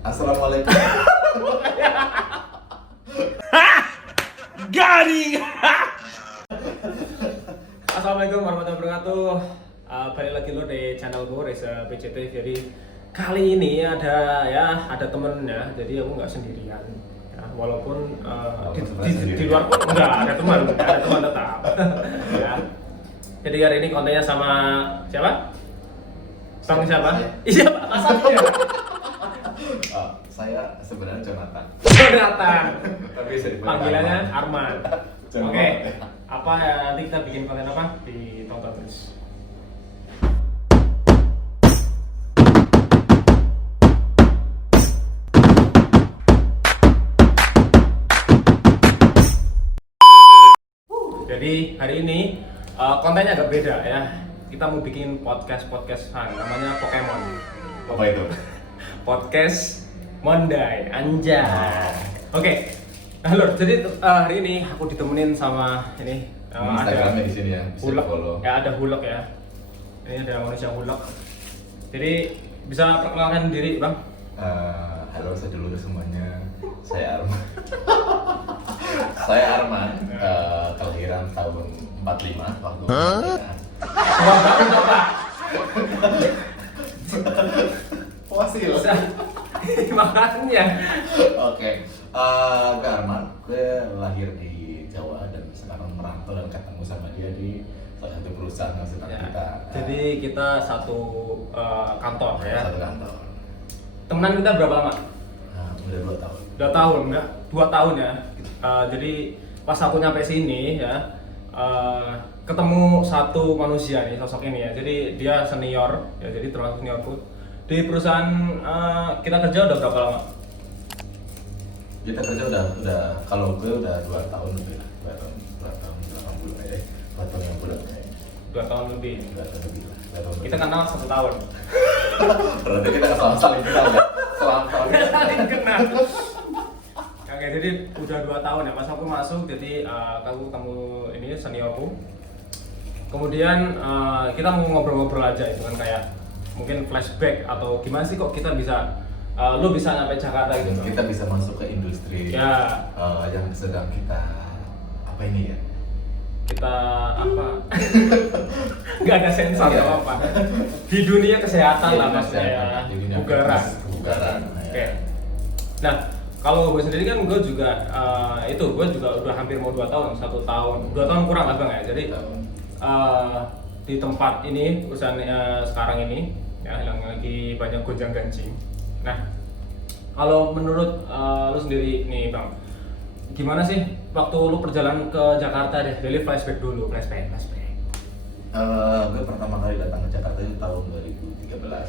Assalamualaikum. Garing. Assalamualaikum warahmatullahi wabarakatuh. Balik lagi lo di channel gue Reza PCT. Jadi kali ini ada temen ya. Jadi aku nggak sendirian. Ya, walaupun di luar pun nggak ada teman tetap. Ya. Jadi hari ini kontennya sama siapa? Sama siapa? Iya, Mas Adi ya. Saya sebenarnya Jonathan. Tapi bisa dipanggil Panggilannya Arman. Jangan Oke. lupa. Apa ya, nanti kita bikin konten apa? Ditonton terus. Jadi hari ini kontennya agak beda ya. Kita mau bikin podcast namanya Pokemon. Apa itu? Podcast Mondai Anjay. Oke. Halo, jadi hari ini aku ditemenin sama ini Instagramnya di sini ya, bisa Hulek. follow. Ya, ada Hulek ya. Ini ada manusia Hulek. Jadi bisa perkenalkan diri, Bang? Halo sedulur semuanya, saya Arman. Saya Arman, kelahiran tahun 45 waktu kemerdekaan. Wah, banget dong, Pak. Fosil. Makanya. Oke, gue Arman, gue lahir di Jawa dan sekarang merantau dan ketemu sama dia di salah satu perusahaan yang sedang Ya, kita. jadi kita satu kantor ya. Satu kantor. Temenan kita berapa lama? Udah 2 tahun. 2 tahun enggak? 2 tahun ya. Jadi pas aku nyampe sini ya, ketemu satu manusia nih, sosok ini ya. Jadi dia senior ya, jadi termasuk seniorku. Di perusahaan kita kerja udah berapa lama? Kita kerja udah kalau gue udah 2 tahun lebih lah. 2 tahun 8 bulan ya. 2 tahun 6 bulan kayaknya. 2 tahun lebih. 2 tahun lebih lah. 2 tahun Kita lebih. kenal 1 tahun. Berarti kita nggak saling kenal ya. Selama Saling kenal. Oke, jadi udah 2 tahun ya. Pas aku masuk, jadi kamu ini seniorku. Kemudian kita mau ngobrol-ngobrol aja itu kan, kayak mungkin flashback atau gimana sih kok kita bisa lu bisa sampai Jakarta gitu. kita bisa masuk ke industri Ya, yang sedang kita apa ini ya? kita apa? Nggak ada sensor Iya. apa. Di dunia kesehatan lah Di dunia maksudnya ya. kesehatan, di dunia Bugaran. kebugaran. Oke. Nah, kalau gue sendiri kan gue juga gue juga udah hampir mau 2 tahun, 1 tahun, 2 tahun kurang lah Bang ya. Jadi di tempat ini perusahaan sekarang ini ya yang lagi banyak gonjang ganjing. Nah, kalau menurut lu sendiri nih Bang, gimana sih waktu lu perjalanan ke Jakarta deh? Jadi flashback dulu, flashback. Gue pertama kali datang ke Jakarta itu tahun 2013.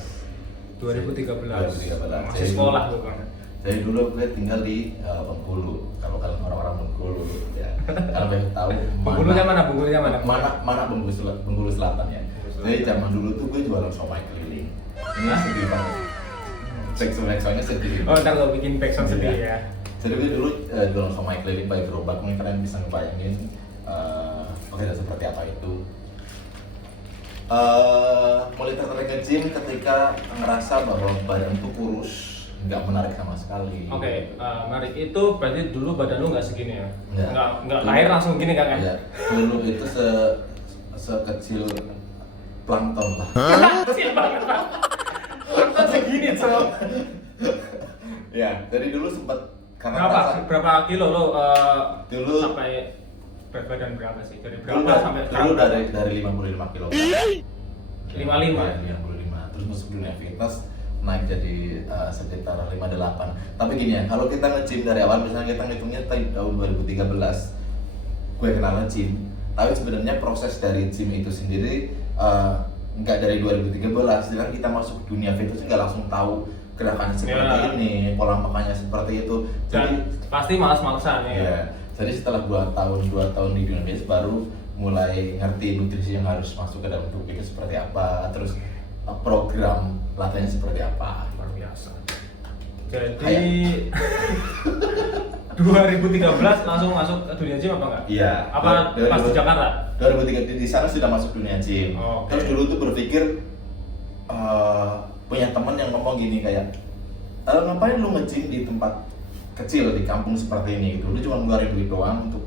2013. Masih Jadi sekolah dulu- lu Bang. Jadi dulu gue tinggal di Bengkulu. Kalau kalian orang-orang Bengkulu ya. Kalau yang tahu Bengkulunya mana? Bengkulunya mana? mana Bengkulu Selatan ya. Jadi zaman dulu tuh gue jualan somai keliling. Ini sedih banget. Backsoundnya sedih. Oh, ntar lo bikin backsound sedih ya. Jadi gue dulu jualan somai keliling pakai gerobak. Mungkin kalian bisa ngebayangin pekerjaan seperti apa itu. Mulai tertarik ke gym ketika ngerasa bahwa badan tuh kurus, nggak menarik sama sekali. Oke, menarik itu berarti dulu badan lu nggak segini ya? Nggak. Nggak lahir langsung gini kan? Iya. Dulu itu sekecil plankton lah. Kecil banget Pak. Langsung segini Cok. Ya, dari dulu sempat karena ngerasa- Berapa kilo lo Dulu sampai berat badan berapa sih? Dari dulu, berapa sampai dulu sekarang? dari 55 kilo. 55? Ya, 55. Terus masuk dunia fitness naik jadi sekitar 58. Tapi gini ya, kalau kita nge-gym dari awal, misalnya kita ngitungnya tahun 2013 gue kenal nge-gym, tapi sebenarnya proses dari gym itu sendiri nggak dari 2013. Jadi kita masuk dunia fitness nggak langsung tahu gerakan seperti Ya. ini, pola makannya seperti itu. Jadi Dan pasti malas-malasan ya. ya, jadi setelah 2 tahun di dunia fitness baru mulai ngerti nutrisi yang harus masuk ke dalam tubuh itu seperti apa, terus program latihannya seperti apa. Luar biasa. Jadi 2013 langsung masuk ke dunia gym apa enggak? Iya. Apa pas di Jakarta? 2003 di sana sudah masuk dunia gym. Oh, oke. Terus dulu tuh berpikir punya teman yang ngomong gini kayak ngapain lu nge-gym di tempat kecil di kampung seperti ini gitu, lu cuma ngeluarin duit doang untuk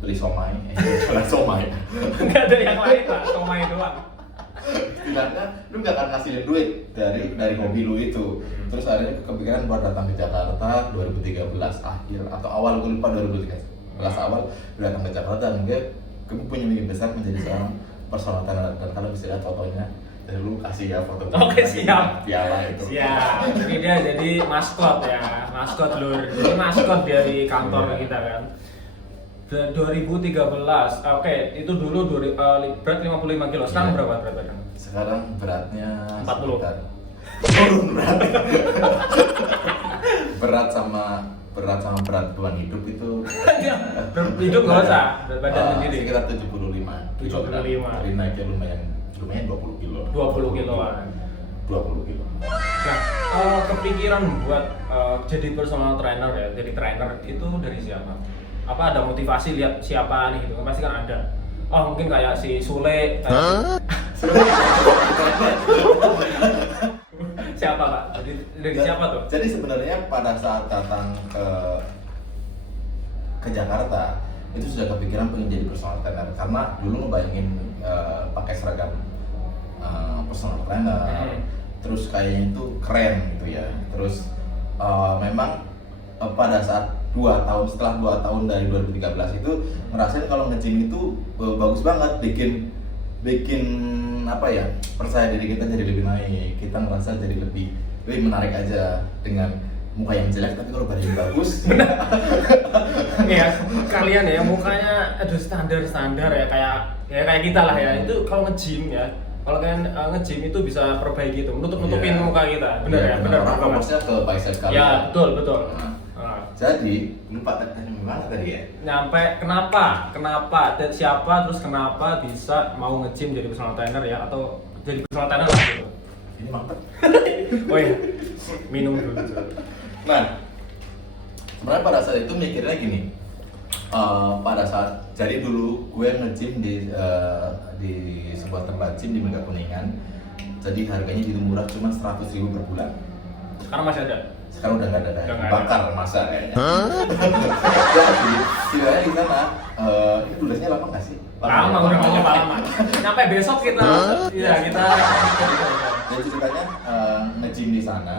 beli somai, jualan somai. Nggak ada yang lain lah, somai doang. Setidaknya lu nggak akan ngasihin duit dari hobi lu itu. Terus akhirnya kepikiran buat datang ke Jakarta 2013 akhir atau awal, gue lupa, 2013 awal gue datang ke Jakarta dan gue punya mimpi besar menjadi seorang personal trainer. Dan kalau bisa lihat fotonya, dan lu kasih ya foto. Oke, siap. Piala itu. Siap. Ini dia jadi maskot ya, maskot Lur. Jadi maskot dari kantor kita kan. 2013, oke, itu dulu berat 55 kilo, sekarang Iya. berapa berat badan? Sekarang beratnya 40. sekitar- turun berat. berat sama berat beban hidup itu Hidup nggak usah, berat badan sendiri. sekitar 75 75. Jadi naiknya lumayan 20 kilo. 20 kiloan. 20 kilo. Nah, kepikiran buat jadi personal trainer ya, jadi trainer itu dari siapa? Apa ada motivasi lihat siapa nih gitu? Pasti kan ada. Oh mungkin kayak si Sule. Siapa Pak? Dari siapa tuh? Jadi sebenarnya pada saat datang ke Jakarta itu sudah kepikiran pengen jadi personal trainer karena dulu ngebayangin pakai seragam personal trainer, terus kayaknya itu keren gitu ya. Terus memang pada saat setelah 2 tahun dari 2013 itu ngerasain kalau nge-gym itu bagus banget, bikin apa ya, percaya diri kita jadi lebih naik, kita ngerasa jadi lebih menarik aja dengan muka yang jelek tapi kalau badan yang bagus. Ya kalian ya mukanya aduh standar ya kayak kita lah ya. Itu kalau nge-gym ya, kalau kalian nge-gym itu bisa perbaiki itu, nutupin Iya. muka kita, bener ya, bener. Orang fokusnya ke bicep kalian. Ya betul. Nah, jadi lupa tanya gimana tadi ya? Nyampe kenapa dan siapa, terus kenapa bisa mau nge-gym jadi personal trainer ya, atau jadi personal trainer lah gitu. Ini mantep. Oh iya, minum dulu. Nah, sebenarnya pada saat itu mikirnya gini. Pada saat jadi dulu gue nge-gym di sebuah tempat gym di Mega Kuningan. Jadi harganya itu murah, cuma 100.000 per bulan. Sekarang masih ada. Sekarang udah nggak ada, Udah nggak bakar masa kayaknya. Jadi setidaknya di sana ini durasinya lama nggak sih? Lama, udah lama. Sampai besok kita, iya kita. Jadi ceritanya nge-gym di sana,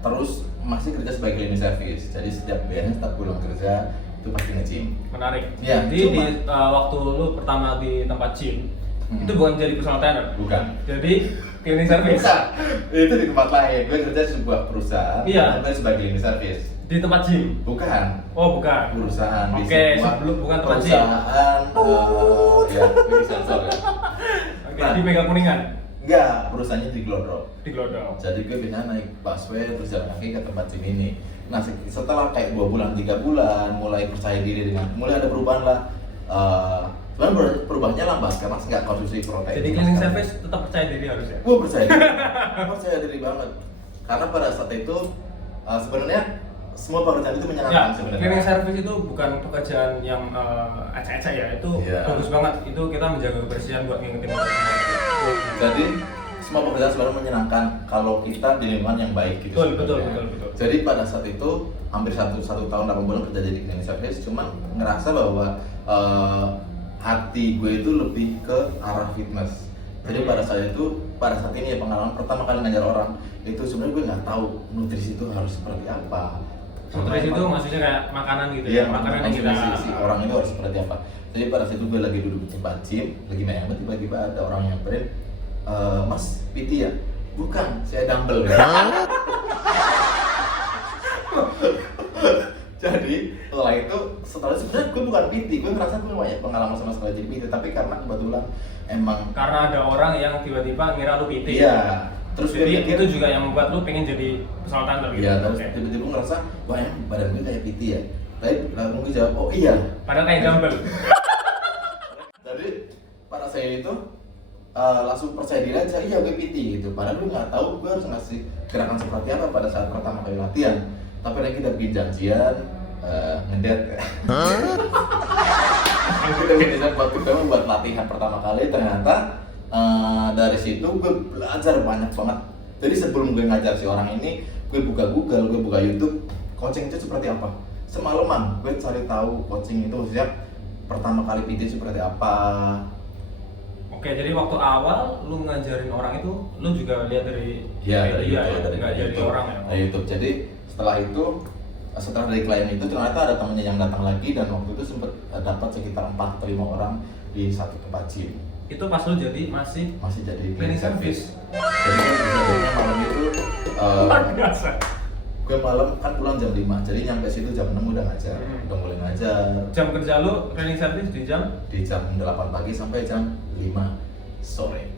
terus masih kerja sebagai cleaning service. Jadi biasanya setiap pulang kerja itu pasti nge-gym. Menarik. Ya, Jadi cuma- di waktu lu pertama di tempat gym, itu bukan jadi personal trainer. Bukan. Jadi cleaning service. Bukan. Itu di tempat lain. Gue kerja di sebuah perusahaan. Iya. Gue sebagai cleaning service. Di tempat gym. Bukan. Oh bukan. Perusahaan di Oke, sebuah sebelum bukan tempat gym. perusahaan. Ya, ini sensor ya. Oke, Nah. di Mega Kuningan. Enggak, perusahaannya di Glodok. Di Glodok. Jadi gue biasanya naik busway terus jalan kaki ke tempat gym ini. Nah setelah kayak 2 bulan, 3 bulan mulai percaya diri mulai ada perubahan lah. Sebenarnya perubahannya lambat karena nggak konsumsi protein. Jadi sama cleaning sekali. service tetap percaya diri harusnya. Gue percaya diri, percaya diri banget. Karena pada saat itu sebenarnya semua pekerjaan itu menyenangkan Ya, sebenarnya. cleaning service itu bukan pekerjaan yang acak-acak ya, itu Iya. bagus banget. Itu kita menjaga kebersihan buat ngingetin orang semua. Jadi semua pekerjaan sebenarnya menyenangkan kalau kita di lingkungan yang baik gitu. Betul. sebenarnya. Jadi pada saat itu hampir satu tahun 8 bulan kerja jadi cleaning service, cuman ngerasa bahwa hati gue itu lebih ke arah fitness. Jadi pada saat ini ya pengalaman pertama kali ngajar orang itu sebenarnya gue nggak tahu nutrisi itu harus seperti apa. Nutrisi itu maksudnya kayak makanan gitu Iya, ya, makanan yang kita si orang itu harus seperti apa. Jadi pada saat itu gue lagi duduk di tempat gym, lagi main tiba-tiba ada orang yang nyamperin, Mas, PT ya? Bukan, saya dumbbell ya. Jadi setelah sebenarnya gue bukan PT, gue ngerasa gue banyak pengalaman sama sekali jadi PT, tapi karena kebetulan emang karena ada orang yang tiba-tiba ngira lu PT. iya. Terus gue Jadi pikir, itu juga yang membuat lu pengen jadi personal trainer gitu. iya, terus Oke. tiba-tiba gue ngerasa, wah emang badan gue kayak PT ya. Tapi lalu gue jawab, oh iya. Padahal kayak dumbbell. Jadi pada saya itu langsung percaya diri aja, iya gue PT gitu. Padahal gue nggak tahu gue harus ngasih gerakan seperti apa pada saat pertama kali latihan. Tapi lagi kita bikin janjian, ngedet. Kita bikin janjian buat latihan pertama kali. Ternyata dari situ gue belajar banyak banget. Jadi sebelum gue ngajar si orang ini, gue buka Google, gue buka YouTube, coaching itu seperti apa. Semalaman gue cari tahu coaching itu maksudnya pertama kali PT seperti apa. Oke, jadi waktu awal lu ngajarin orang itu, lu juga lihat dari Dari media YouTube, ya, nggak dari YouTube. orang ya. Dari YouTube. Jadi setelah dari klien itu ternyata ada temannya yang datang lagi dan waktu itu sempat dapat sekitar 4 atau 5 orang di satu tempat gym. Itu pas lu jadi masih Jadi cleaning service. Jadi kan biasanya malam itu Luar biasa. gue malam kan pulang jam 5, jadi nyampe situ jam 6 udah ngajar, udah mulai ngajar Jam kerja lu cleaning service di jam di jam 8 pagi sampai jam 5 sore.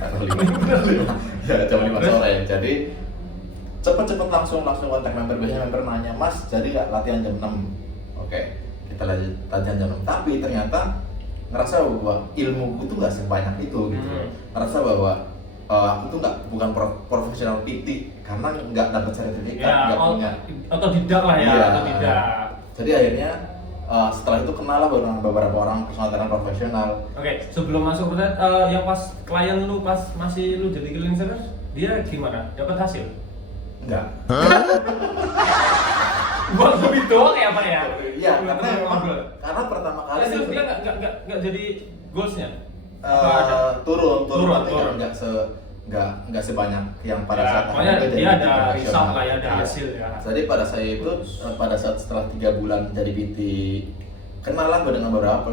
Atau 5. Ya jam 5 sore. Jadi cepet-cepet langsung kontak member. Biasanya member nanya, "Mas, jadi nggak latihan jam 6?" Oke, kita latihan jam 6. Tapi ternyata ngerasa bahwa ilmu itu nggak sebanyak itu gitu. Ngerasa bahwa aku tuh bukan profesional PT karena nggak dapat sertifikat, nggak punya. Otodidak lah ya, Iya. otodidak. Jadi akhirnya setelah itu kenal lah dengan beberapa orang personal trainer profesional. Oke, sebelum masuk yang pas klien lu pas masih lu jadi cleaning service, dia gimana? Dapat hasil? Enggak. Buat lebih doang ya Pak ya? Iya, karena pertama kali hasil itu dia nggak jadi goalsnya? Apa ada? turun, Turun. tapi nggak sebanyak yang pada Ya, saat pokoknya aku jadi dia ada profesional. result lah ya, ada Iya. hasil ya. Jadi pada saya itu pada saat setelah 3 bulan jadi PT, kenal lah dengan beberapa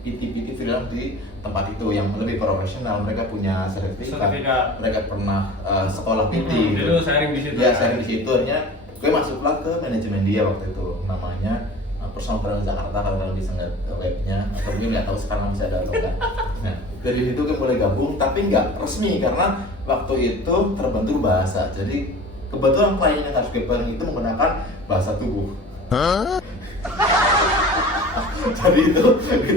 PT freelance di tempat itu yang lebih profesional. Mereka punya sertifikat. Mereka pernah sekolah PT. Jadi lu sharing di situ. Iya, sharing di situ. Akhirnya gue masuklah ke manajemen dia waktu itu, namanya Personal Trainer Jakarta, kalau bisa ngeliat webnya, atau mungkin nggak tahu sekarang bisa ada atau enggak. Nah, dari situ gue mulai gabung, tapi nggak resmi karena waktu itu terbentur bahasa. Jadi kebetulan klien yang harus gue bareng itu menggunakan bahasa tubuh. Jadi itu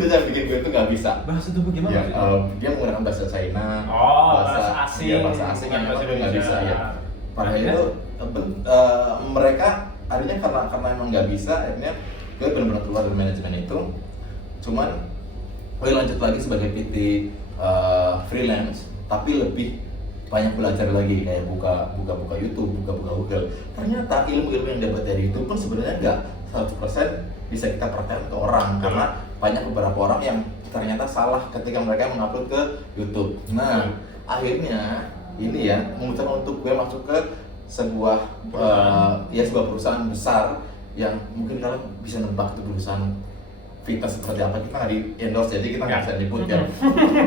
yang bikin gue itu nggak bisa. Bahasa tubuh gimana? Ya, maksudnya? dia menggunakan bahasa China, Bahasa asing. ya, bahasa asing yang Bukan memang bahasa gue nggak bisa Indonesia. ya. Pada Akhirnya? itu mereka akhirnya karena emang nggak bisa, akhirnya gue benar-benar keluar dari manajemen itu. Cuman gue lanjut lagi sebagai PT freelance, tapi lebih banyak belajar lagi, kayak buka YouTube, buka Google. Ternyata ilmu-ilmu yang dapat dari itu pun sebenarnya nggak 100% bisa kita praktekkan ke orang, karena banyak beberapa orang yang ternyata salah ketika mereka mengupload ke YouTube. Nah, akhirnya ini ya memutuskan untuk gue masuk ke sebuah sebuah perusahaan besar yang mungkin kalian bisa nebak tuh perusahaan Vita seperti apa. Kita nggak di endorse, jadi kita nggak bisa nyebut ya.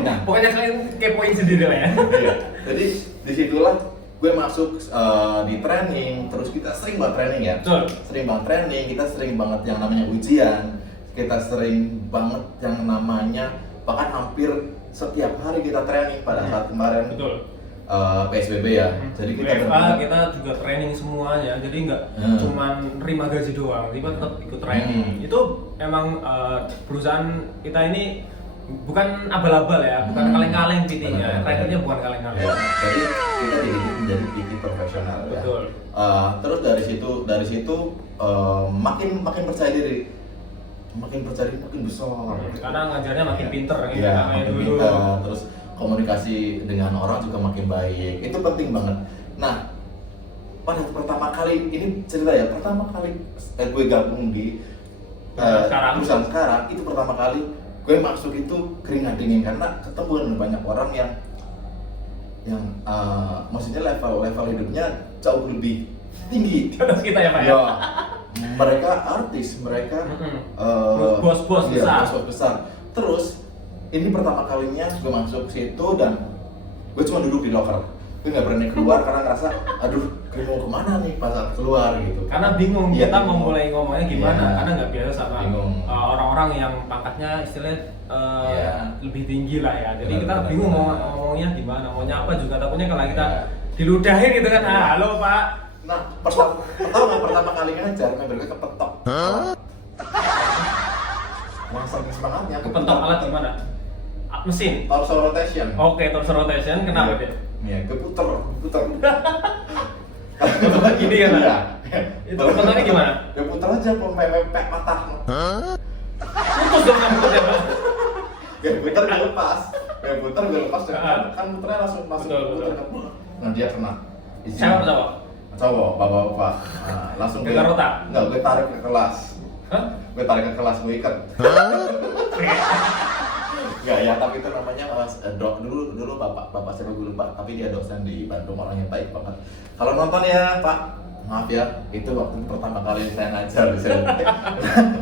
Nah, Pokoknya kalian kepoin sendiri lah ya. iya. Jadi disitulah gue masuk di training, terus kita sering banget training ya. Betul. Sering banget training, kita sering banget yang namanya ujian, kita sering banget yang namanya bahkan hampir setiap hari kita training pada saat kemarin. Betul. PSBB ya. Jadi kita WFA kita juga training semuanya, jadi nggak cuman nerima gaji doang, kita tetap ikut training. Itu emang perusahaan kita ini bukan abal-abal ya, bukan kaleng-kaleng PT-nya, trainernya bukan kaleng-kaleng. Ya, jadi kita dididik menjadi PT profesional ya. Betul. Terus dari situ makin percaya diri, makin besar. Karena ngajarnya makin pinter gitu, Iya, namanya makin dulu. pintar. Terus komunikasi dengan orang juga makin baik. Itu penting banget. Nah, pada pertama kali ini cerita ya, pertama kali gue gabung di perusahaan sekarang, itu pertama kali gue masuk itu keringat dingin karena ketemu dengan banyak orang yang maksudnya level hidupnya jauh lebih tinggi Di atas kita ya Pak ya? ya. Mereka artis, mereka bos-bos besar. bos besar. Terus ini pertama kalinya gue masuk situ dan gue cuma duduk di locker. Gue nggak berani keluar karena ngerasa, aduh, gue mau kemana nih pas saat keluar gitu. Karena bingung Iya, kita mau bingung. mulai ngomongnya gimana, Iya. karena nggak biasa sama Bingung. orang-orang yang pangkatnya istilahnya Iya. lebih tinggi lah ya. Jadi Benar, kita benar, bingung benar. ngomongnya gimana, maunya apa juga takutnya kalau kita Iya. diludahin gitu kan, halo Pak. Nah, pertama kali ngajar, member gue kepentok. Yang saking semangatnya Kepentok alat gimana? Mesin. torso rotation. Oke, torso rotation, kenapa dia? Iya, gue puter. Gini kan? Iya. Itu kepentaknya gimana? Ya puter aja, mepek patah. Putus dong kamu putusnya. Ya puter gue lepas. Kan muternya langsung masuk Betul, puter. betul. Nah, dia kena Siapa cowok? Cowok, bapak-bapak. Nah, langsung Gelar otak? Enggak, gue tarik ke kelas. Hah? Gue tarik ke kelas, gue ikat. Enggak ya, tapi itu namanya dulu bapak siapa gue lupa, tapi dia dosen di Bandung, orangnya baik banget. Kalau nonton ya Pak, maaf ya, itu waktu pertama kali saya ngajar di sini.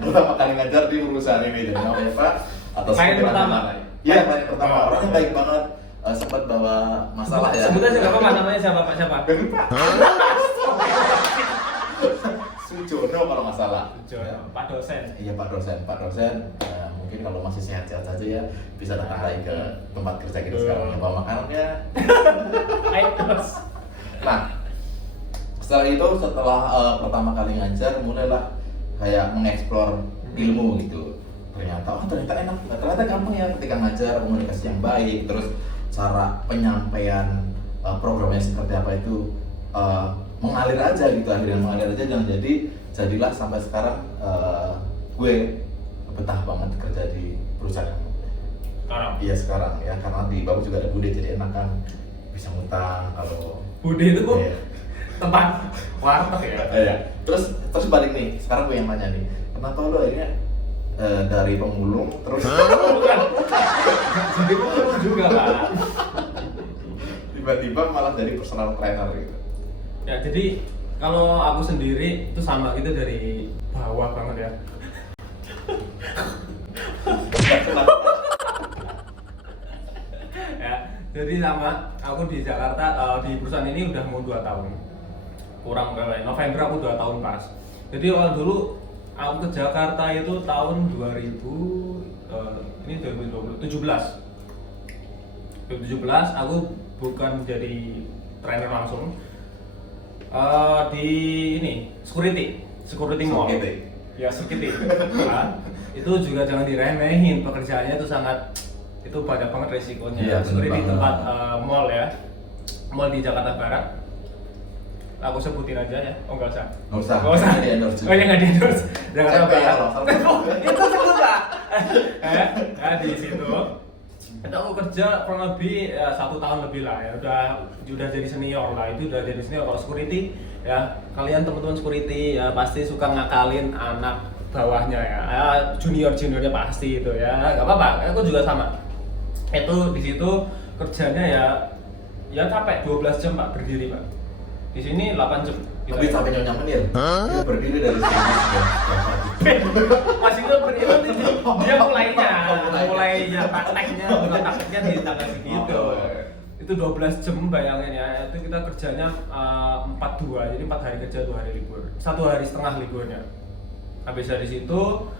Pertama kali ngajar di urusan ini, jadi maaf ya Pak. Atas Klien pertama? Iya, klien pertama. Orangnya baik banget. Sempat bawa masalah ya. Sebut aja nggak apa-apa, namanya siapa Pak? Siapa? Sujono kalau nggak salah. Sujono, Pak dosen. Iya Pak dosen. Mungkin kalau masih sehat-sehat saja ya bisa datang lagi ke tempat kerja kita sekarang ya, bawa makanannya. Ayo terus. Nah, setelah pertama kali ngajar, mulailah kayak mengeksplor ilmu gitu. Ternyata enak, ternyata gampang ya ketika ngajar, komunikasi yang baik, terus cara penyampaian programnya seperti apa itu mengalir aja gitu, akhirnya mengalir aja, dan jadilah sampai sekarang gue betah banget kerja di perusahaan Sekarang? Iya sekarang ya, karena di bawah juga ada Bude, jadi enak kan, bisa ngutang kalau Bude itu iya. tempat warteg ya? Iya. Terus balik nih, sekarang gue yang nanya nih, kenapa lo akhirnya dari pemulung terus Bukan. Jadi pemulung juga Pak. tiba-tiba malah jadi personal trainer gitu. Ya jadi kalau aku sendiri itu sama gitu dari bawah banget ya. Ya, jadi sama aku di Jakarta di perusahaan ini udah mau 2 tahun. Kurang berapa ya? November aku 2 tahun pas. Jadi awal dulu aku ke Jakarta itu tahun 2017 aku bukan jadi trainer langsung di ini security mall. Ya security. Nah, itu juga jangan diremehin, pekerjaannya itu itu banyak banget resikonya. Iya, Security banget. tempat mall ya, mall di Jakarta Barat. Aku sebutin aja ya, enggak usah. Nggak usah. Di Di-endorse. Oh iya nggak di endorse. Jakarta Saya Barat. loh, sama. Itu sebut Pak. Nah di situ. Itu aku kerja kurang lebih ya, 1 tahun lebih lah ya, udah jadi senior lah, itu udah jadi senior. Kalau security ya, kalian teman-teman security ya pasti suka ngakalin anak bawahnya ya, juniornya pasti itu ya, nggak apa-apa, aku juga sama. Itu di situ kerjanya ya capek, 12 jam Pak berdiri Pak. Di sini 8 jam. Tapi sampai nyonya menir. Dia berdiri dari sini sudah Pas itu dia mulainya prakteknya di tanggal segitu. Itu 12 jam bayangin ya, itu kita kerjanya 4/2, jadi 4 hari kerja 2 hari libur, 1 hari setengah liburnya. Habis dari situ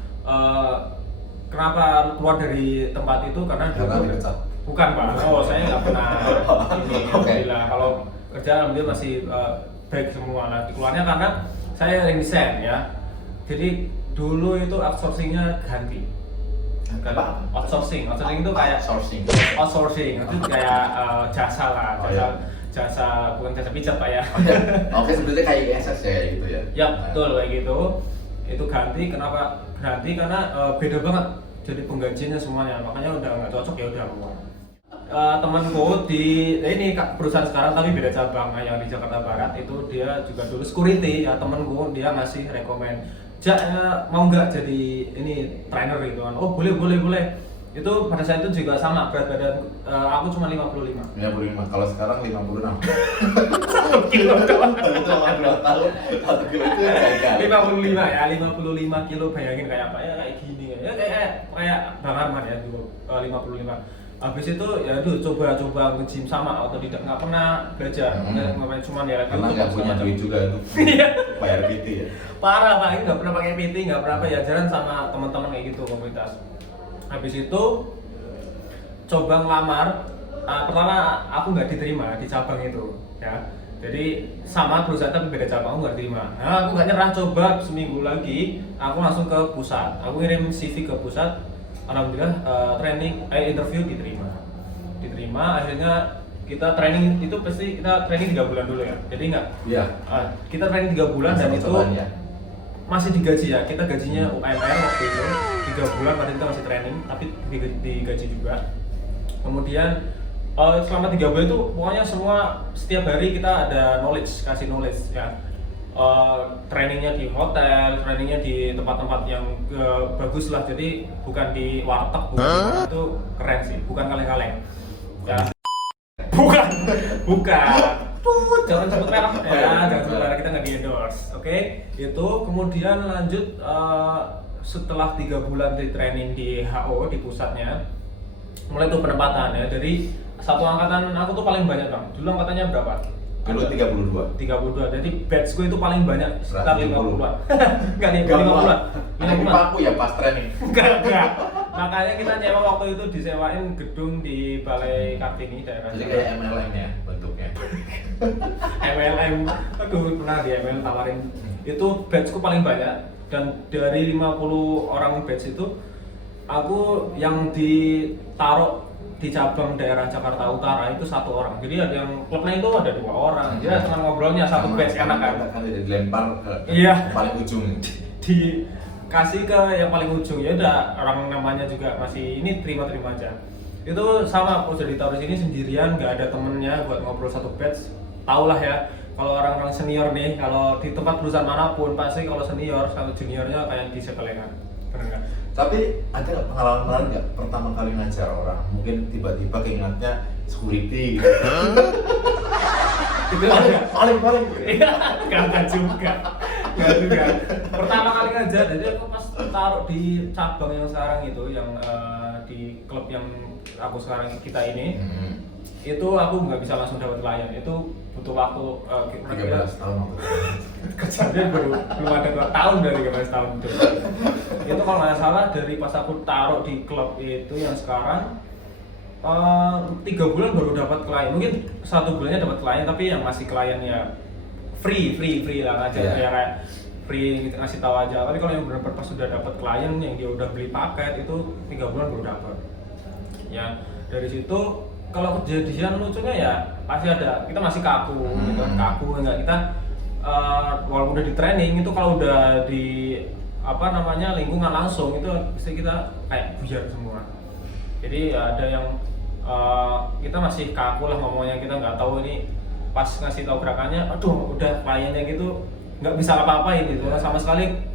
kenapa keluar dari tempat itu karena dipecat. Bukan Pak, saya nggak pernah ini. Alhamdulillah kalau kerjaan alhamdulillah masih baik semua. Nah keluarnya karena saya resign ya, jadi dulu itu outsourcingnya ganti. Apa? Outsourcing itu kayak outsourcing itu kayak jasa lah, jasa bukan jasa pijat Pak ya. Oke, sebenarnya kayak ISS ya gitu ya. Ya betul kayak gitu. Itu ganti, kenapa ganti? Karena beda banget jadi penggajiannya semuanya, makanya udah nggak cocok ya udah keluar. Temanku di ini perusahaan sekarang tapi beda cabang, yang di Jakarta Barat itu dia juga dulu security ya, temanku dia ngasih rekomend, mau nggak jadi ini trainer gitu kan. Oh boleh. Itu pada saat itu juga sama, berat badan aku cuma 55. Kalau sekarang 56. 1 kilo doang. Itu selama 2 tahun 1 kilo itu gagal. 55 ya, 55 kilo, bayangin kayak apa ya, kayak gini ya, kayak Bang Arman ya dulu 55. Habis itu ya tuh coba nge-gym sama otodidak, nggak pernah belajar, ngapain cuman ya Karena nggak punya duit juga itu. Iya. Bayar PT ya. Parah Pak, ini nggak pernah pakai PT, nggak pernah apa ya, jalan sama teman-teman kayak gitu komunitas. Habis itu coba ngelamar, pertama aku nggak diterima di cabang itu ya. Jadi sama perusahaan tapi beda cabang, aku nggak terima. Nah, aku nggak nyerah, coba seminggu lagi, aku langsung ke pusat. Aku ngirim CV ke pusat, alhamdulillah interview diterima. Akhirnya kita training itu pasti kita training 3 bulan dulu ya. Jadi nggak. Iya. Kita training 3 bulan dan itu ya. masih digaji ya. Kita gajinya UMR waktu itu 3 bulan, padahal kita masih training tapi digaji juga. Kemudian Selama 3 bulan itu pokoknya semua setiap hari kita ada kasih knowledge ya. Trainingnya di hotel, trainingnya di tempat-tempat yang bagus lah. Jadi bukan di warteg, bukan itu keren sih, bukan kaleng-kaleng. Ya. Bukan. Jangan sebut merek ya, jangan sebut merek, kita nggak di endorse. Oke, itu kemudian lanjut setelah 3 bulan di training di HO di pusatnya, mulai tuh penempatan ya. Dari satu angkatan aku tuh paling banyak bang. Dulu angkatannya berapa? Dulu 32. Jadi batchku itu paling banyak sekitar 50-an. Enggak nih, 50-an. Aku ya pas training. Enggak. Makanya kita nyewa waktu itu disewain gedung di Balai Kartini daerah. Jadi kayak MLM ya bentuknya. MLM. Aduh, pernah di MLM tawarin. Itu batchku paling banyak dan dari 50 orang batch itu aku yang ditaruh di cabang daerah Jakarta Utara itu 1 orang. Jadi ada yang klubnya itu ada 2 orang. Dia dengan ngobrolnya satu batch enak kan. Dilempar ke Iya. paling ujung. Dikasih ke yang paling ujung ya udah, orang namanya juga masih ini terima-terima aja. Itu sama aku jadi taruh sini sendirian, nggak ada temennya buat ngobrol satu batch. Tau lah ya, kalau orang-orang senior nih, kalau di tempat perusahaan manapun pasti kalau senior sama juniornya kayak di sekelengan. Bener nggak? Tapi ada nggak pengalaman nggak pertama kali ngajar orang, mungkin tiba-tiba keingatnya security gitu. Itu ada. paling Iya, nggak juga. Pertama kali ngajar, jadi aku pas taruh di cabang yang sekarang itu, yang di klub yang aku sekarang kita ini, itu aku nggak bisa langsung dapat klien. Itu butuh waktu 13 tahun waktu kerjanya belum ada 2 tahun dari 13 tahun itu. Itu kalau nggak salah dari pas aku taruh di klub itu yang sekarang 3 bulan baru dapat klien. Mungkin 1 bulannya dapat klien, tapi yang masih kliennya free lah ngajar ya kayak free gitu, ngasih tahu aja. Tapi kalau yang benar-benar pas sudah dapat klien yang dia udah beli paket itu 3 bulan baru dapat. Ya dari situ kalau kejadian lucunya ya pasti ada. Kita masih kaku, gitu. Kaku enggak kita walaupun udah di training itu kalau udah di lingkungan langsung itu pasti kita kayak buyar semua. Jadi ada yang kita masih kaku lah ngomongnya, kita nggak tahu ini pas ngasih tahu gerakannya, aduh udah kliennya gitu nggak bisa apa-apain gitu sama sekali.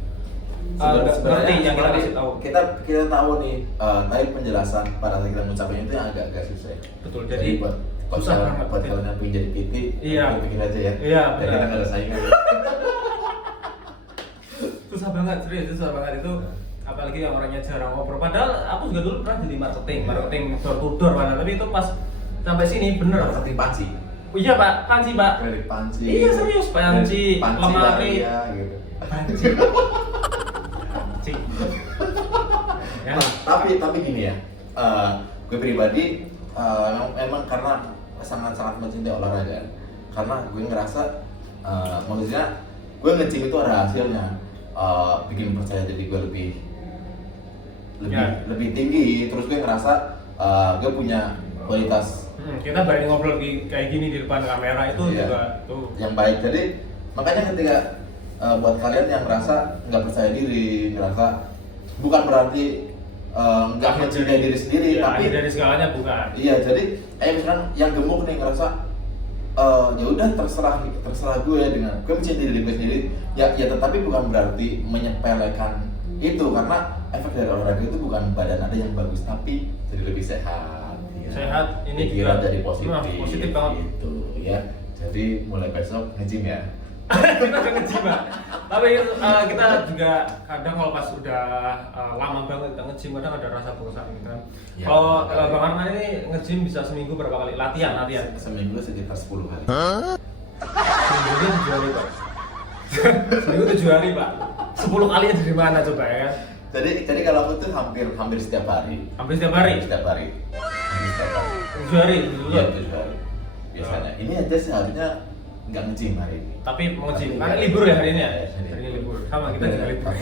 Ngerti yang kita kasih tahu. Kita tahu nih, tadi penjelasan pada saat kita mengucapkan itu yang agak susah. Betul. Jadi buat kalian yang pengen jadi PT, bikin aja ya. Iya. Dan kita nggak ada saingan. Susah banget, serius susah banget itu. Apalagi yang orangnya jarang ngobrol. Padahal aku juga dulu pernah jadi marketing door to door mana. Tapi itu pas sampai sini bener. Marketing panci. Iya pak, panci pak. Panci. Iya serius, panci, lemari. Ya, gitu. Panci. Ya. Nah, tapi gini ya, gue pribadi emang karena sangat mencintai olahraga. Karena gue ngerasa, maksudnya gue nge-gym itu ada hasilnya, bikin percaya diri gue lebih tinggi. Terus gue ngerasa gue punya kualitas. Kita berani ngobrol kayak gini di depan kamera itu juga tuh yang baik. Jadi makanya ketika buat kalian yang ngerasa nggak percaya diri, ngerasa bukan berarti nggak mencintai diri sendiri, tapi dari segalanya bukan. Iya, jadi misalkan yang gemuk nih ngerasa ya udah terserah gue dengan gue mencintai diri gue sendiri. Ya tetapi bukan berarti menyepelekan itu, karena efek dari olahraga itu bukan badan ada yang bagus, tapi jadi lebih sehat. Ya. Sehat ini pikiran juga jadi positif banget. Gitu ya. Jadi mulai besok nge-gym ya. Kita udah nge-gym Pak. Tapi kita juga kadang kalau pas udah lama banget kita nge-gym kadang ada rasa bosan gitu kan. Ya, Kalau Bang Arman ini nge-gym bisa seminggu berapa kali? Latihan. Seminggu sekitar 10 hari. Seminggu 7 hari Pak. Seminggu 7 hari Pak. 10 kalinya dari mana coba ya? Jadi kalau aku tuh hampir setiap hari. Hampir setiap hari? Setiap hari. 7 hari? Iya, 7 hari. Biasanya. Ini aja seharusnya nggak nge-gym hari ini. Tapi mau nge-gym, karena libur ya hari ini ya? Hari ini libur. Sama kita juga libur.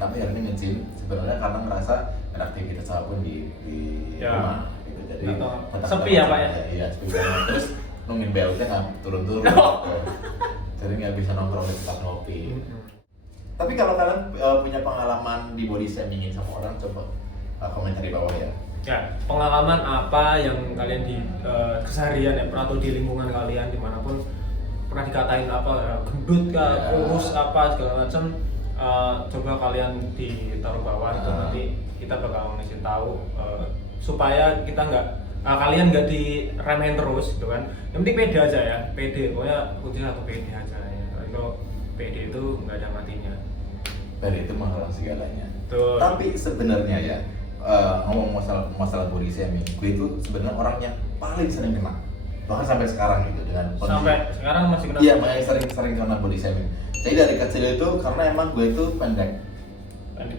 Tapi hari ini nge-gym sebenarnya karena ngerasa ada aktivitas apapun di rumah. Gitu. Jadi sepi ya Pak ya? Iya, sepi banget. Terus nungguin beltnya nggak turun-turun. Jadi nggak bisa nongkrong di tempat ngopi. Tapi kalau kalian punya pengalaman di body shamingin sama orang, coba komentar di bawah ya. Ya, pengalaman apa yang kalian di keseharian ya, atau di lingkungan kalian dimanapun pernah dikatain apa ya, gendut kah, kurus apa segala macam, coba kalian ditaruh bawah itu nanti kita bakal ngasih tahu supaya kita kalian nggak diremehin terus gitu kan. Yang penting pede aja ya, pede, pokoknya kunci satu pede aja ya. Kalau pede itu nggak ada matinya. Dari itu mengalah segalanya. Betul. Tapi sebenarnya ya, ngomong masalah body shaming, gue itu sebenarnya orang yang paling sering kena, bahkan sampai sekarang gitu dengan Sampai sekarang masih kena. Iya, makanya sering kena body shaming. Jadi dari kecil itu karena emang gue itu pendek.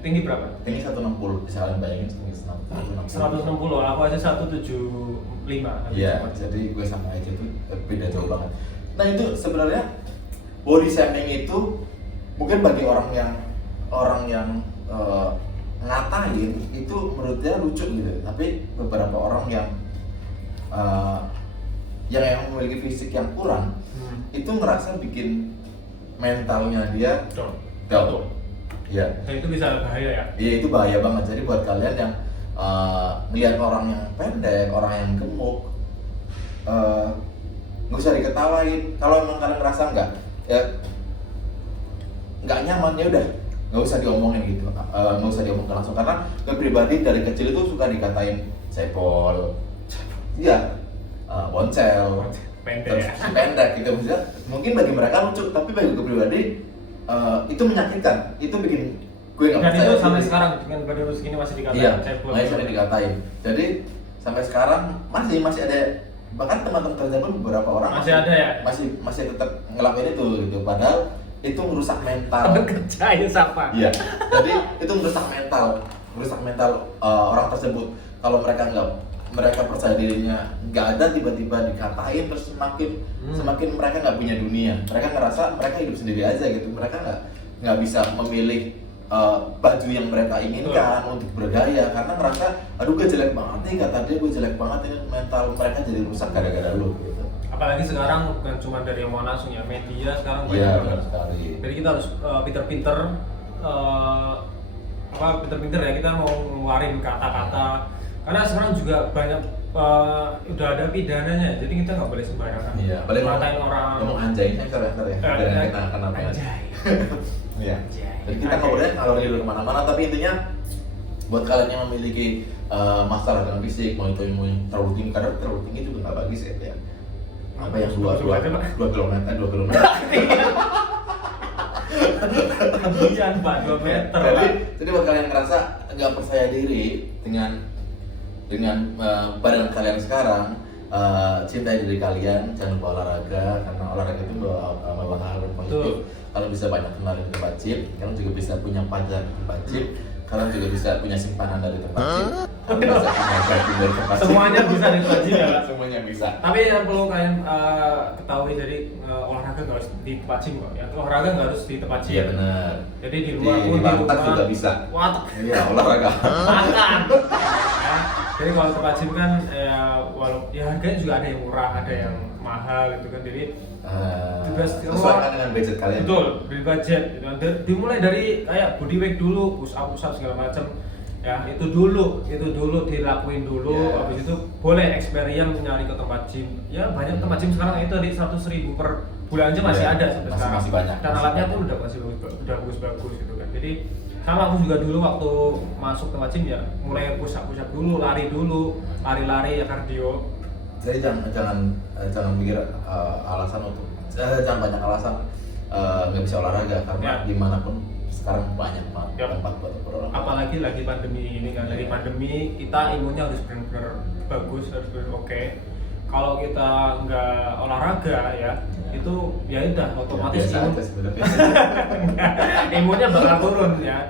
Tinggi berapa? Tinggi 160, bisa kalian bayangin tinggi 160. 160, aku aja 175. Iya, jadi gue sama aja itu beda jauh banget. Nah itu sebenarnya body shaming itu mungkin bagi orang yang ngatain itu menurut dia lucu gitu, tapi beberapa orang yang memiliki fisik yang kurang itu ngerasa bikin mentalnya dia down. Ya. Dan itu bisa bahaya ya? Iya, itu bahaya banget. Jadi buat kalian yang melihat orang yang pendek, orang yang gemuk, nggak usah diketawain. Kalau emang kalian ngerasa nggak nyaman, ya udah nggak usah diomongin gitu, nggak usah diomongin langsung. Karena gue pribadi dari kecil itu suka dikatain cepol, iya, boncel, pendek gitu. Maksudnya mungkin bagi mereka lucu, tapi bagi gue pribadi itu menyakitkan, itu bikin gue nggak percaya. Dan itu sampai sekarang dengan badan lu segini masih dikatain cepol. Iya, masih sering dikatain. Jadi sampai sekarang masih ada, bahkan teman-teman kerja pun beberapa orang masih ada ya, masih tetap ngelakuin itu gitu. Padahal itu merusak mental. Kerjain siapa? Iya. Jadi itu merusak mental orang tersebut. Kalau mereka percaya dirinya nggak ada, tiba-tiba dikatain, terus semakin mereka nggak punya dunia. Mereka ngerasa mereka hidup sendiri aja gitu. Mereka nggak bisa memilih baju yang mereka inginkan untuk bergaya karena ngerasa aduh gue jelek banget nih, kata dia gue jelek banget, ini mental mereka jadi rusak gara-gara lu gitu. Apalagi sekarang bukan cuma dari omongan langsung ya, media sekarang banyak banget sekali. Jadi kita harus pinter-pinter ya, kita mau ngeluarin kata-kata karena sekarang juga banyak udah ada pidananya, jadi kita nggak boleh sembarangan ngatain orang. Ngomong anjay, ntar ya, biar kita kenapa anjay. Iya. Jadi kita ngobrolnya kalau dulu kemana-mana, tapi intinya buat kalian yang memiliki masalah dengan fisik, mau itu terlalu tinggi, kadang terlalu tinggi juga nggak bagus ya. Apa yang 2 kilometer. Kemudian Pak 2 meter. Jadi buat kalian yang ngerasa nggak percaya diri dengan badan kalian sekarang, cintai diri kalian, jangan lupa olahraga karena olahraga itu membawa hal positif. Kalian bisa banyak kenal di tempat gym, kalian juga bisa punya pacar di tempat gym, kalian juga bisa punya simpanan dari tempat gym, kalian bisa punya baju dari tempat gym. Semuanya bisa di tempat gym ya. Semuanya bisa. Tapi yang perlu kalian ketahui, jadi olahraga nggak harus di tempat gym kok ya. Olahraga nggak harus di tempat gym. Iya benar. Jadi di luar di warteg juga bisa. Iya, olahraga. Makan. Jadi kalau tempat gym kan harganya juga ada yang murah, ada yang mahal gitu kan. Jadi sesuaikan dengan budget kalian. Betul, beli budget gitu. Dimulai dari kayak body weight dulu, push up segala macam. Ya, itu dulu dilakuin dulu. Habis itu boleh experience nyari ke tempat gym. Ya, banyak tempat gym sekarang itu di 100.000 per bulan aja masih ada sampai sekarang. Masih banyak. Dan alatnya pun udah bagus gitu kan. Jadi sama aku juga dulu waktu masuk tempat gym ya mulai push up dulu, lari ya kardio. Jadi jangan mikir alasan untuk jangan banyak alasan nggak bisa olahraga karena dimanapun sekarang banyak tempat buat berolahraga. Apalagi lagi pandemi ini kan, lagi pandemi kita imunnya harus benar-benar bagus, harus benar oke. Kalau kita nggak olahraga ya itu ya udah otomatis imunnya bakal turun ya,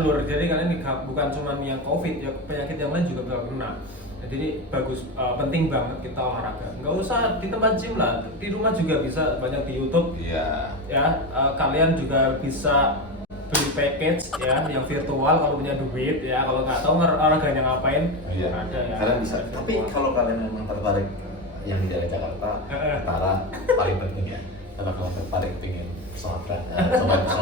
lur. Jadi kalian bukan cuma yang COVID ya, penyakit yang lain juga bakal kena. Jadi bagus, penting banget kita olahraga. Nggak usah di tempat gym lah, di rumah juga bisa, banyak di YouTube. Iya. Ya, kalian juga bisa beli package ya, yang virtual kalau punya duit ya. Kalau nggak tahu olahraganya ngapain, ada ya. Kalian bisa. Tapi kalau kalian memang tertarik yang di daerah Jakarta, Utara paling penting ya. Kalau kalian tertarik pengen personal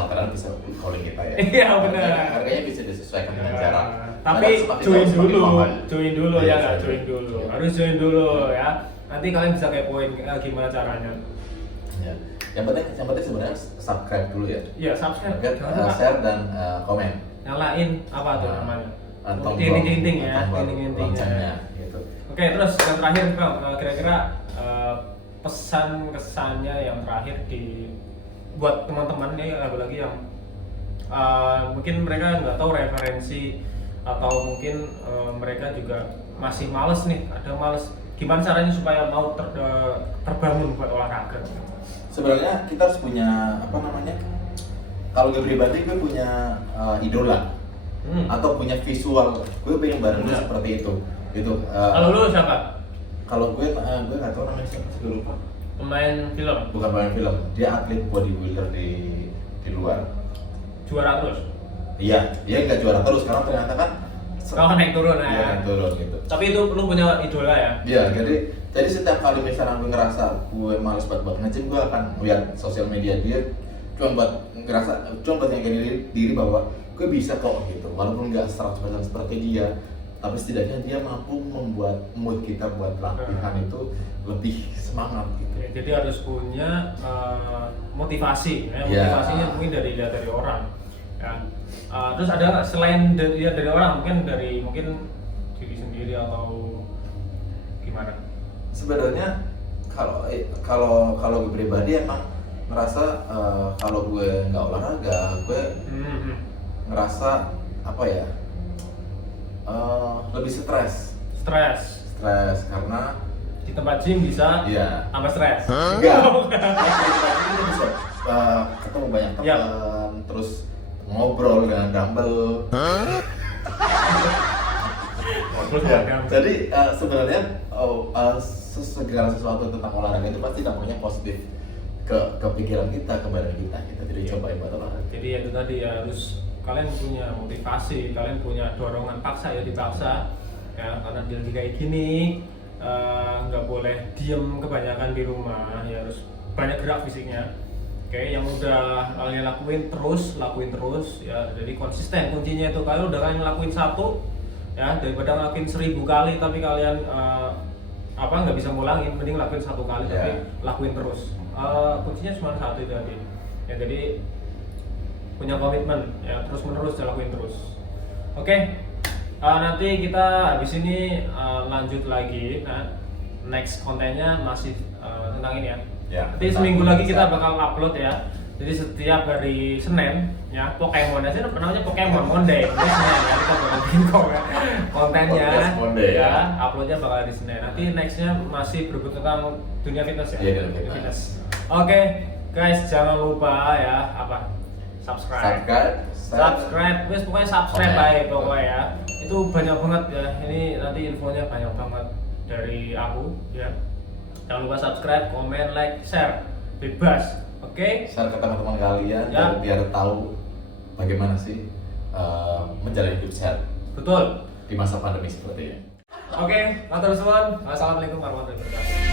trainer bisa calling kita ya. Iya benar. Harganya bisa disesuaikan dengan jarak. Tapi Karena join semakin dulu, mahal. join dulu Iya, ya nggak? join. Join dulu, Iya. harus join dulu ya. Nanti kalian bisa kepoin gimana caranya. Ya. Yang penting sebenarnya subscribe dulu ya. Iya subscribe, Subscribe, jangan lupa share dan komen. nyalain apa tuh namanya? Tombol Inting-inting ya, tombol inting-inting loncengnya ya. gitu. Oke, terus yang terakhir Bang, kira-kira pesan kesannya yang terakhir buat teman-teman nih lagi-lagi yang mungkin mereka nggak tahu referensi atau mungkin mereka juga masih males nih, ada males. Gimana caranya supaya mau terbangun buat olahraga? Sebenarnya kita harus punya apa namanya? Kalau gue pribadi gue punya idola atau punya visual. Gue pengen bareng dia seperti itu. Gitu. Kalau lu siapa? Kalau gue nggak tahu namanya siapa sih, gue lupa. Pemain film? Bukan pemain film, dia atlet bodybuilder di luar. Juara terus? Iya, dia nggak juara terus karena ternyata kan Kalau naik turun iya, ya. naik turun gitu. Tapi itu lu punya idola ya? Iya, jadi setiap kali misalnya gue ngerasa gue males buat nge-gym, gue akan lihat sosial media dia cuma buat yakin diri bahwa gue bisa kok gitu. Walaupun nggak 100% seperti dia, tapi setidaknya dia mampu membuat mood kita buat latihan itu lebih semangat gitu. Oke, jadi harus punya motivasi, ya. Iya. Motivasinya mungkin dari orang. Ya. Terus ada nggak selain dari orang, mungkin dari diri sendiri atau gimana? Sebenarnya kalau gue pribadi emang ngerasa kalau gue nggak olahraga, gue ngerasa apa ya, lebih stres karena Di tempat gym bisa ya tambah stres. enggak kita bisa ketemu banyak teman, Ya. terus ngobrol dengan dumbbell. Ya, jadi sebenarnya segala sesuatu tentang olahraga itu pasti dampaknya positif ke pikiran kita, ke badan kita gitu. Jadi Iya. cobain buat olahraga. Jadi itu tadi ya, harus kalian punya motivasi, kalian punya dorongan paksa ya, dipaksa ya, karena dia lagi kayak gini nggak boleh diem kebanyakan di rumah ya, harus banyak gerak fisiknya. Oke, yang udah kalian lakuin terus ya, jadi konsisten kuncinya itu. Kalau udah kalian lakuin satu ya, daripada ngelakuin 1000 kali tapi kalian nggak bisa ngulangin, mending lakuin satu kali tapi lakuin terus. Kuncinya cuma satu itu tadi ya, jadi punya komitmen ya, terus menerus lakuin terus. Oke, nanti kita habis ini lanjut lagi. Nah, next kontennya masih tentang ini ya. Ya, Nanti seminggu lagi kita bakal upload ya. Jadi setiap hari Senin ya, Pokemon aja namanya Pokemon Monday. Ini Senin ya, kita bakal bikin kontennya Podcast Monday, ya. uploadnya bakal hari Senin. Nanti nextnya masih berhubung tentang dunia fitness ya. Iya, dunia fitness. Oke, guys, jangan lupa ya subscribe, wes pokoknya subscribe Komen. baik pokoknya ya. Itu banyak banget ya. Ini nanti infonya banyak banget dari aku ya. Jangan lupa subscribe, komen, like, share, bebas. Oke? Share ke teman-teman kalian Ya. biar tahu bagaimana sih menjalani hidup sehat Betul. di masa pandemi seperti ini. Oke, matur suwun. Wassalamualaikum warahmatullahi wabarakatuh.